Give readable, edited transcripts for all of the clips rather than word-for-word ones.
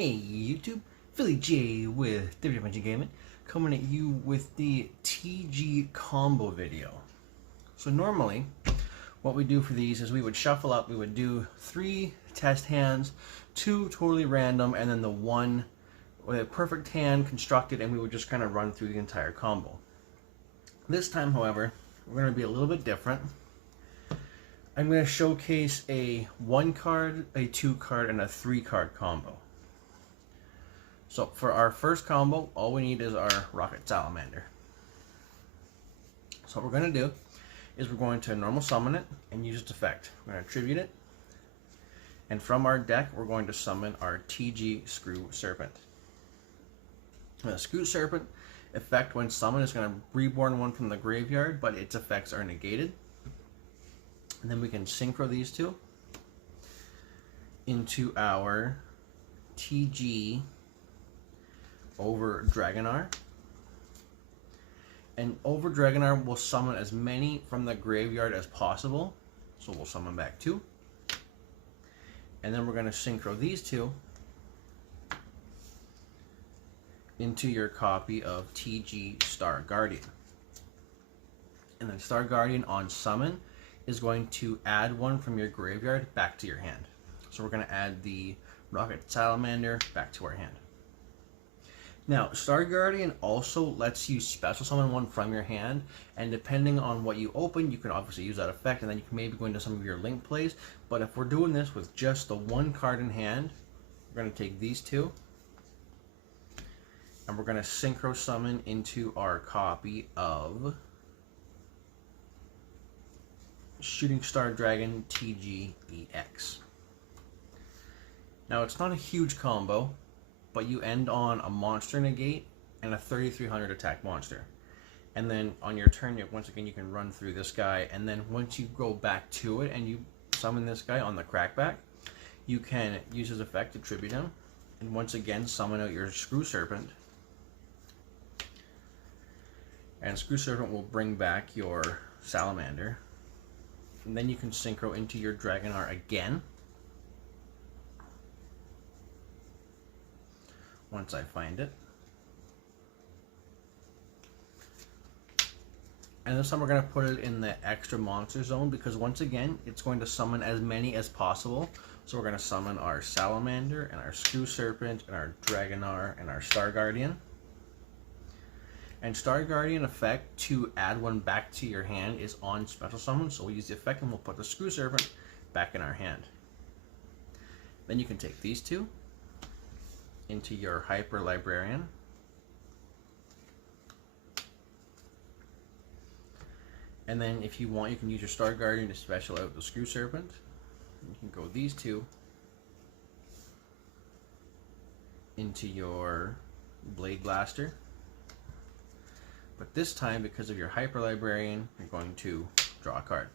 Hey YouTube, Philly J with WMG Gaming, coming at you with the TG combo video. So normally, what we do for these is we would shuffle up, we would do 3 test hands, 2 totally random, and then the 1 with a perfect hand constructed, and we would just kind of run through the entire combo. This time, however, we're going to be a little bit different. I'm going to showcase a 1 card, a 2 card, and a 3 card combo. So for our first combo, all we need is our Rocket Salamander. So what we're going to do is we're going to normal summon it and use its effect. We're going to tribute it. And from our deck, we're going to summon our TG Screw Serpent. The Screw Serpent effect when summoned is going to reborn one from the graveyard, but its effects are negated. And then we can synchro these two into our TG over Dragonar. And over Dragonar will summon as many from the graveyard as possible. So we'll summon back 2. And then we're going to synchro these 2 into your copy of TG Star Guardian. And then Star Guardian on summon is going to add one from your graveyard back to your hand. So we're going to add the Rocket Salamander back to our hand. Now, Star Guardian also lets you special summon one from your hand, and depending on what you open, you can obviously use that effect, and then you can maybe go into some of your link plays. But if we're doing this with just the 1 card in hand, we're going to take these 2, and we're going to synchro summon into our copy of Shooting Star Dragon TG-EX. Now, it's not a huge combo, but you end on a monster negate and a 3300 attack monster. And then on your turn, once again, you can run through this guy, and then once you go back to it and you summon this guy on the crackback, you can use his effect to tribute him, and once again summon out your Screw Serpent. And Screw Serpent will bring back your Salamander. And then you can synchro into your Dragonar again. Once I find it. And this time we're going to put it in the extra monster zone, because once again it's going to summon as many as possible. So we're going to summon our Salamander and our Screw Serpent and our Dragonar and our Star Guardian. And Star Guardian effect to add one back to your hand is on special summon, so we'll use the effect and we'll put the Screw Serpent back in our hand. Then you can take these 2 into your Hyper Librarian. And then if you want, you can use your Star Guardian to special out the Screw Serpent. You can go these 2 into your Blade Blaster. But this time, because of your Hyper Librarian, you're going to draw a card.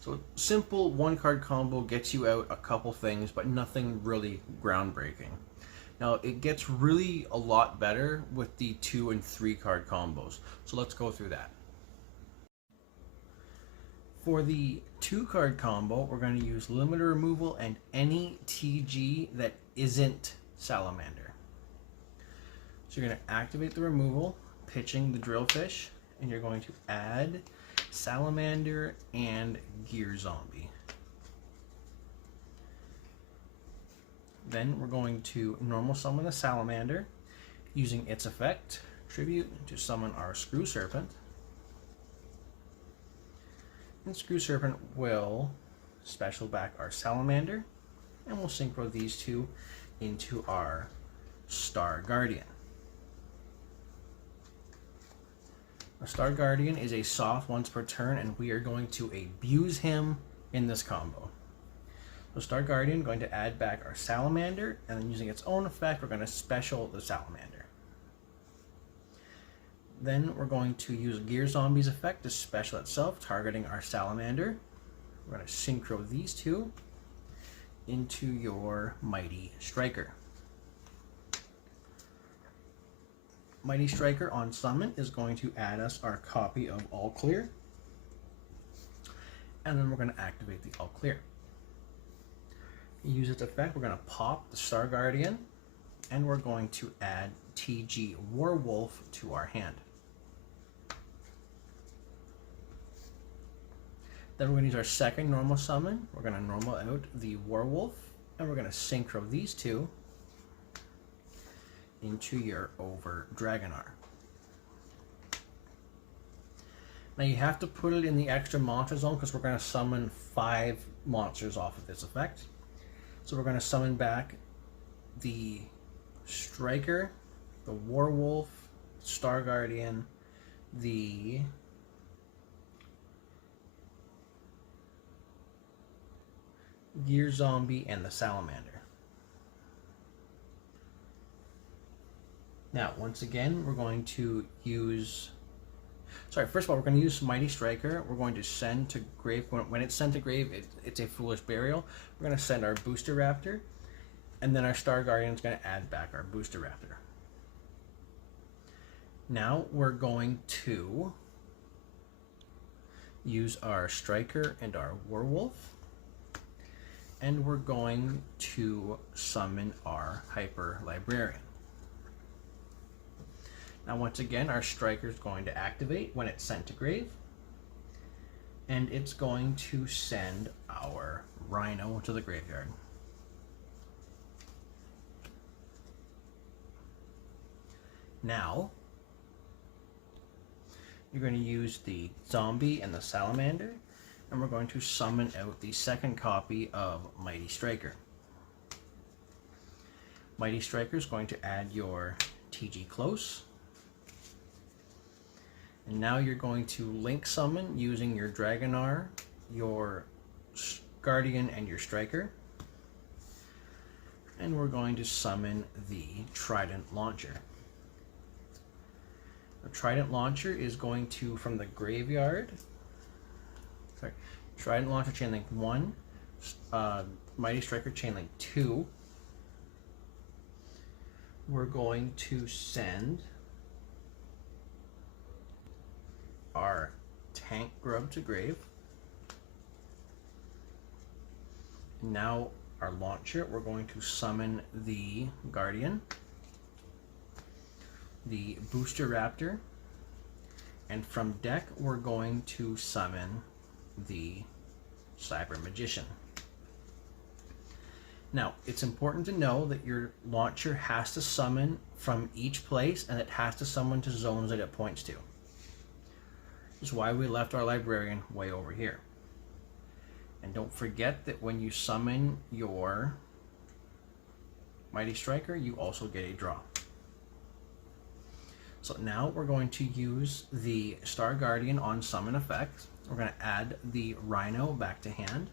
So simple 1 card combo gets you out a couple things, but nothing really groundbreaking. Now it gets really a lot better with the 2 and 3 card combos. So let's go through that. For the 2 card combo, we're going to use limiter removal and any TG that isn't Salamander. So you're going to activate the removal, pitching the Drillfish, and you're going to add Salamander and Gear Zombie. Then we're going to normal summon the Salamander using its effect, tribute, to summon our Screw Serpent. And Screw Serpent will special back our Salamander, and we'll synchro these 2 into our Star Guardian. A Star Guardian is a soft once per turn, and we are going to abuse him in this combo. So Star Guardian going to add back our Salamander, and then using its own effect, we're going to special the Salamander. Then we're going to use Gear Zombie's effect to special itself, targeting our Salamander. We're going to synchro these 2 into your Mighty Striker. Mighty Striker on summon is going to add us our copy of All Clear. And then we're going to activate the All Clear. use its effect, we're going to pop the Star Guardian, and we're going to add TG Werewolf to our hand. Then we're going to use our second normal summon. We're going to normal out the Werewolf, and we're going to synchro these two into your over Dragonar. Now you have to put it in the extra monster zone because we're going to summon 5 monsters off of this effect. So we're going to summon back the Striker, the Werewolf, Star Guardian, the Gear Zombie, and the Salamander. Now, once again, we're going to use... first of all, we're going to use Mighty Striker. We're going to send to grave. When it's sent to grave, it's a Foolish Burial. We're going to send our Booster Raptor, and then our Star Guardian is going to add back our Booster Raptor. Now we're going to use our Striker and our Werewolf, and we're going to summon our Hyper Librarian. Now once again, our Striker is going to activate when it's sent to grave, and it's going to send our Rhino to the graveyard. Now, you're going to use the Zombie and the Salamander, and we're going to summon out the second copy of Mighty Striker. Mighty Striker is going to add your TG Close. And now you're going to link summon using your Dragonar, your Guardian, and your Striker. And we're going to summon the Trident Launcher. The Trident Launcher is going to, from the graveyard, Trident Launcher Chainlink 1, Mighty Striker Chainlink 2. We're going to send our Tank Grub to grave. Now our launcher, we're going to summon the Guardian, the Booster Raptor, and from deck we're going to summon the Cyber Magician. Now it's important to know that your launcher has to summon from each place, and it has to summon to zones that it points to. Is why we left our Librarian way over here. And don't forget that when you summon your Mighty Striker, you also get a draw. So now we're going to use the Star Guardian on summon effect. We're going to add the Rhino back to hand.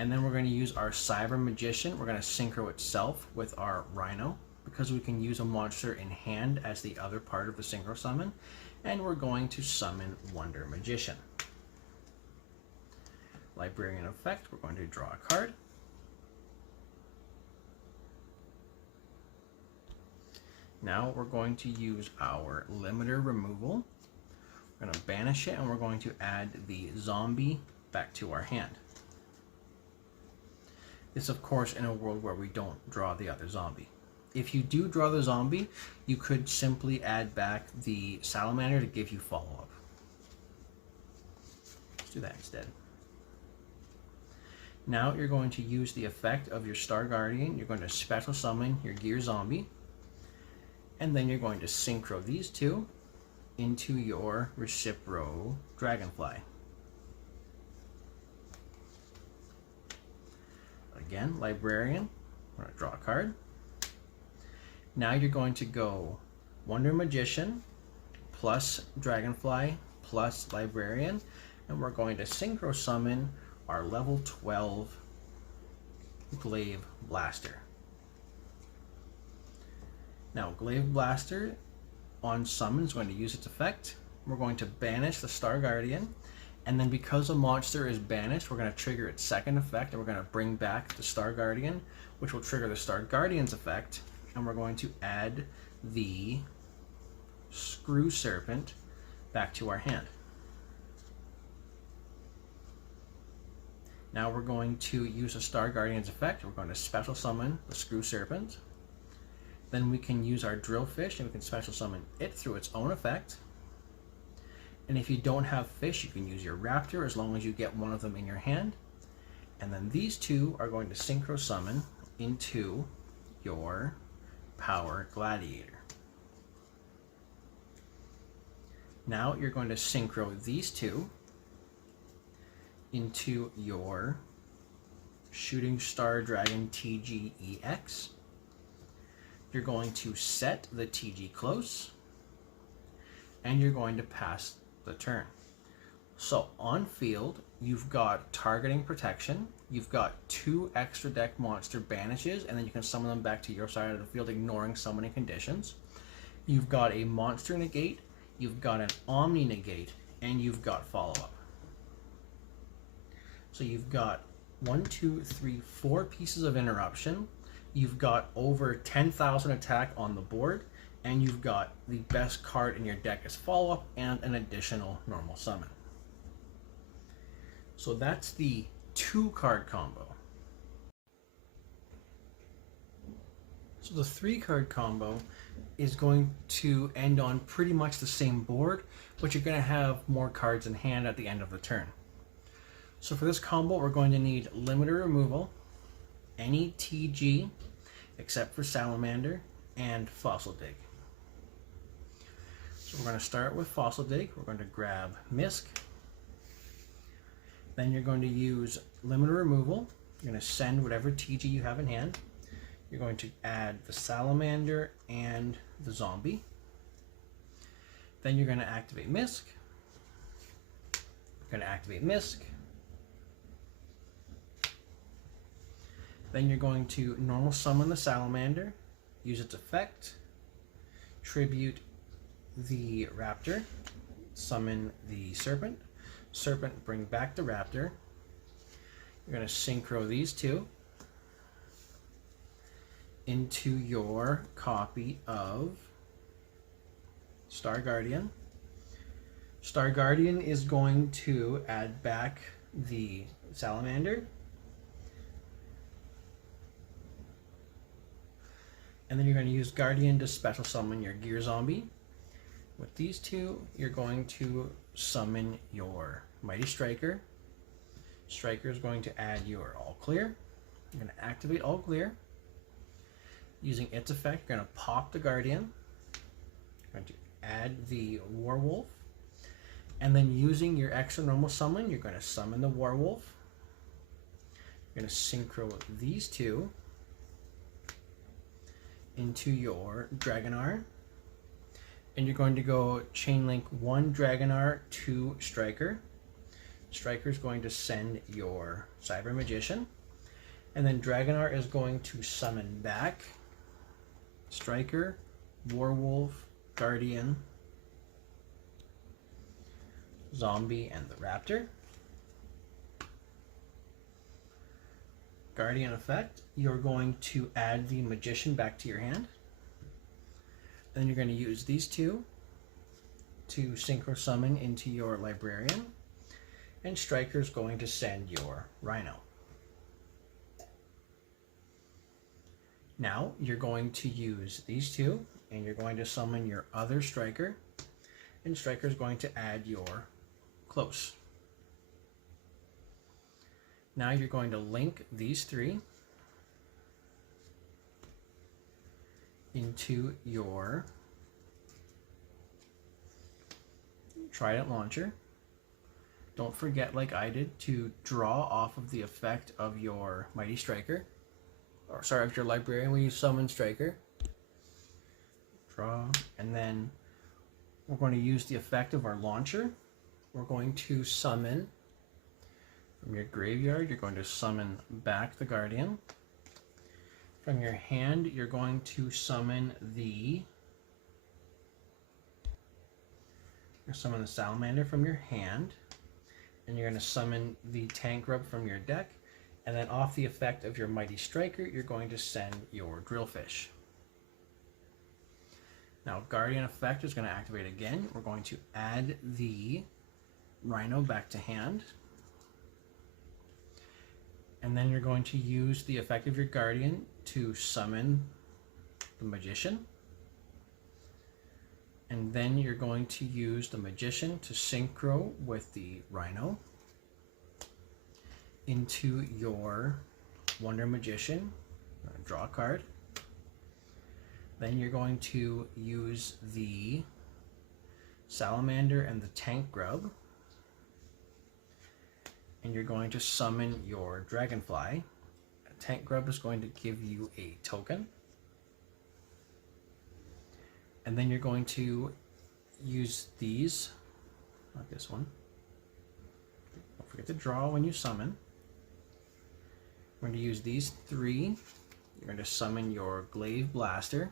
And then we're going to use our Cyber Magician. We're going to synchro itself with our Rhino, because we can use a monster in hand as the other part of the synchro summon. And we're going to summon Wonder Magician. Librarian effect, we're going to draw a card. Now we're going to use our limiter removal. We're going to banish it, and we're going to add the zombie back to our hand. This, of course, in a world where we don't draw the other zombie. If you do draw the zombie, you could simply add back the Salamander to give you follow-up. Let's do that instead. Now you're going to use the effect of your Star Guardian. You're going to special summon your Gear Zombie. And then you're going to synchro these two into your Recipro Dragonfly. Again, Librarian. We're going to draw a card. Now you're going to go Wonder Magician plus Dragonfly plus Librarian, and we're going to synchro summon our level 12 Glaive Blaster. Now Glaive Blaster on summon is going to use its effect. We're going to banish the Star Guardian, and then because a monster is banished, we're going to trigger its second effect, and we're going to bring back the Star Guardian, which will trigger the Star Guardian's effect. And we're going to add the Screw Serpent back to our hand. Now we're going to use a Star Guardian's effect. We're going to special summon the Screw Serpent. Then we can use our Drillfish and we can special summon it through its own effect. And if you don't have fish, you can use your Raptor as long as you get one of them in your hand. And then these two are going to synchro summon into your Power Gladiator. Now you're going to synchro these two into your Shooting Star Dragon TGEX. You're going to set the TG close, and you're going to pass the turn. So on field, you've got targeting protection, you've got 2 extra deck monster banishes, and then you can summon them back to your side of the field, ignoring summoning conditions. You've got a monster negate, you've got an omni negate, and you've got follow-up. So you've got 1, 2, 3, 4 pieces of interruption. You've got over 10,000 attack on the board, and you've got the best card in your deck as follow-up and an additional normal summon. So that's the 2-card combo. So the 3-card combo is going to end on pretty much the same board, but you're going to have more cards in hand at the end of the turn. So for this combo, we're going to need limiter removal, any TG except for Salamander, and Fossil Dig. So we're going to start with Fossil Dig. We're going to grab Misk. Then you're going to use limiter removal. You're going to send whatever TG you have in hand. You're going to add the Salamander and the Zombie. Then you're going to activate Misk. You're going to activate Misk. Then you're going to normal summon the Salamander, use its effect, tribute the Raptor, summon the Serpent. Serpent, bring back the Raptor. You're going to synchro these two into your copy of Star Guardian. Star Guardian is going to add back the Salamander. And then you're going to use Guardian to special summon your Gear Zombie. With these two, you're going to summon your Mighty Striker. Striker is going to add your All Clear. You're going to activate All Clear. Using its effect, you're going to pop the Guardian. You're going to add the Werewolf. And then using your extra normal summon, you're going to summon the Werewolf. You're going to synchro these two into your Dragonar, and you're going to go chain link 1 Dragonar to Striker. Striker is going to send your Cyber Magician, and then Dragonar is going to summon back Striker, Werewolf, Guardian, Zombie, and the Raptor. Guardian effect, you're going to add the Magician back to your hand. Then you're going to use these two to synchro summon into your Librarian. And Striker is going to send your Rhino. Now you're going to use these two, and you're going to summon your other Striker. And Striker is going to add your Close. Now you're going to link these 3 into your Trident Launcher. Don't forget, like I did, to draw off of the effect of your Mighty Striker. Or sorry, of your Librarian when you summon Striker. Draw, and then we're going to use the effect of our launcher. We're going to summon from your graveyard, you're going to summon back the Guardian. From your hand, you're going to summon the Salamander from your hand. And you're going to summon the Tank Rub from your deck. And then off the effect of your Mighty Striker, you're going to send your Drillfish. Now, Guardian effect is going to activate again. We're going to add the Rhino back to hand. And then you're going to use the effect of your guardian to summon the magician. And then you're going to use the magician to synchro with the rhino into your Wonder Magician. Draw a card. Then you're going to use the Salamander and the Tank Grub. And you're going to summon your Dragonfly. A Tank Grub is going to give you a token. And then you're going to use these, not this one. Don't forget to draw when you summon. We're going to use these three. You're going to summon your Glaive Blaster.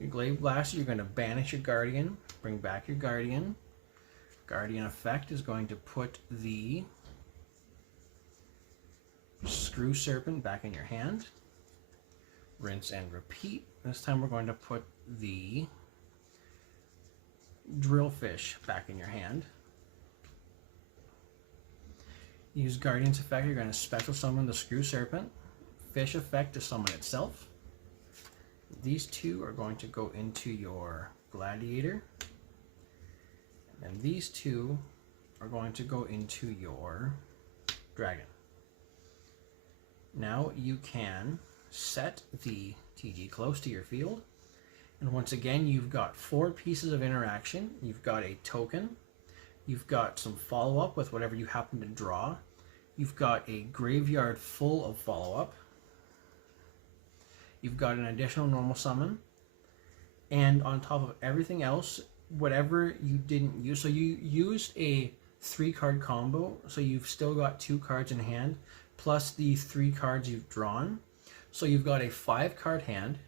Your Glaive Blaster, you're going to banish your Guardian, bring back your Guardian. Guardian effect is going to put the Screw Serpent back in your hand. Rinse and repeat. This time we're going to put the Drillfish back in your hand. Use Guardian's effect, you're going to special summon the Screw Serpent. Fish effect to summon itself. These two are going to go into your Gladiator. And these two are going to go into your Dragon. Now you can set the TG close to your field. And once again, you've got 4 pieces of interaction. You've got a token. You've got some follow-up with whatever you happen to draw. You've got a graveyard full of follow-up. You've got an additional normal summon. And on top of everything else, whatever you didn't use. So you used a 3-card combo. So you've still got 2 cards in hand, plus the 3 cards you've drawn. So you've got a 5-card hand.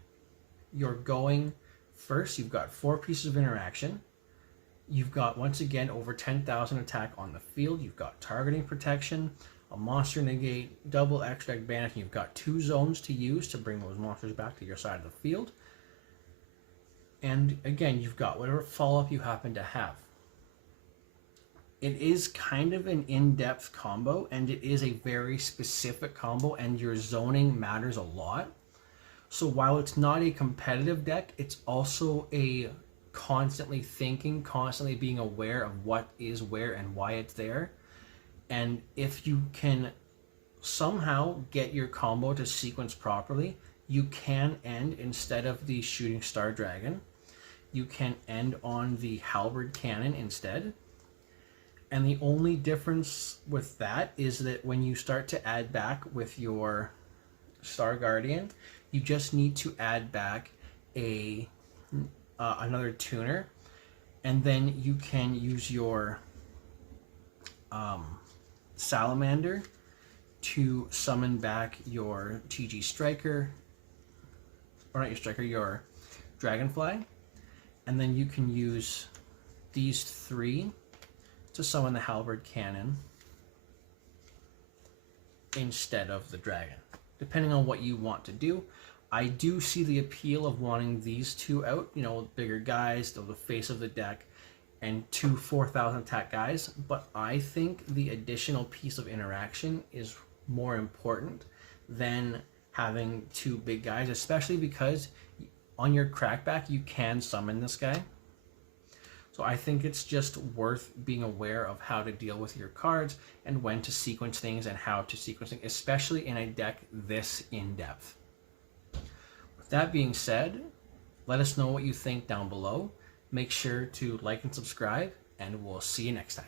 You're going first. You've got 4 pieces of interaction. You've got, once again, over 10,000 attack on the field. You've got targeting protection, a monster negate, double extract banish. You've got 2 zones to use to bring those monsters back to your side of the field. And again, you've got whatever follow-up you happen to have. It is kind of an in-depth combo, and it is a very specific combo, and your zoning matters a lot. So while it's not a competitive deck, it's also a constantly thinking, constantly being aware of what is where and why it's there. And if you can somehow get your combo to sequence properly, you can end, instead of the Shooting Star Dragon, you can end on the Halberd Cannon instead. And the only difference with that is that when you start to add back with your Star Guardian, you just need to add back a another tuner, and then you can use your Salamander to summon back your TG Striker, or not your Striker, your Dragonfly, and then you can use these 3 to summon the Halberd Cannon instead of the Dragon, depending on what you want to do. I do see the appeal of wanting these 2 out, you know, bigger guys, the face of the deck, and 2 4,000 attack guys, but I think the additional piece of interaction is more important than having 2 big guys, especially because on your crackback you can summon this guy. So I think it's just worth being aware of how to deal with your cards and when to sequence things and how to sequence things, especially in a deck this in-depth. With that being said, let us know what you think down below. Make sure to like and subscribe, and we'll see you next time.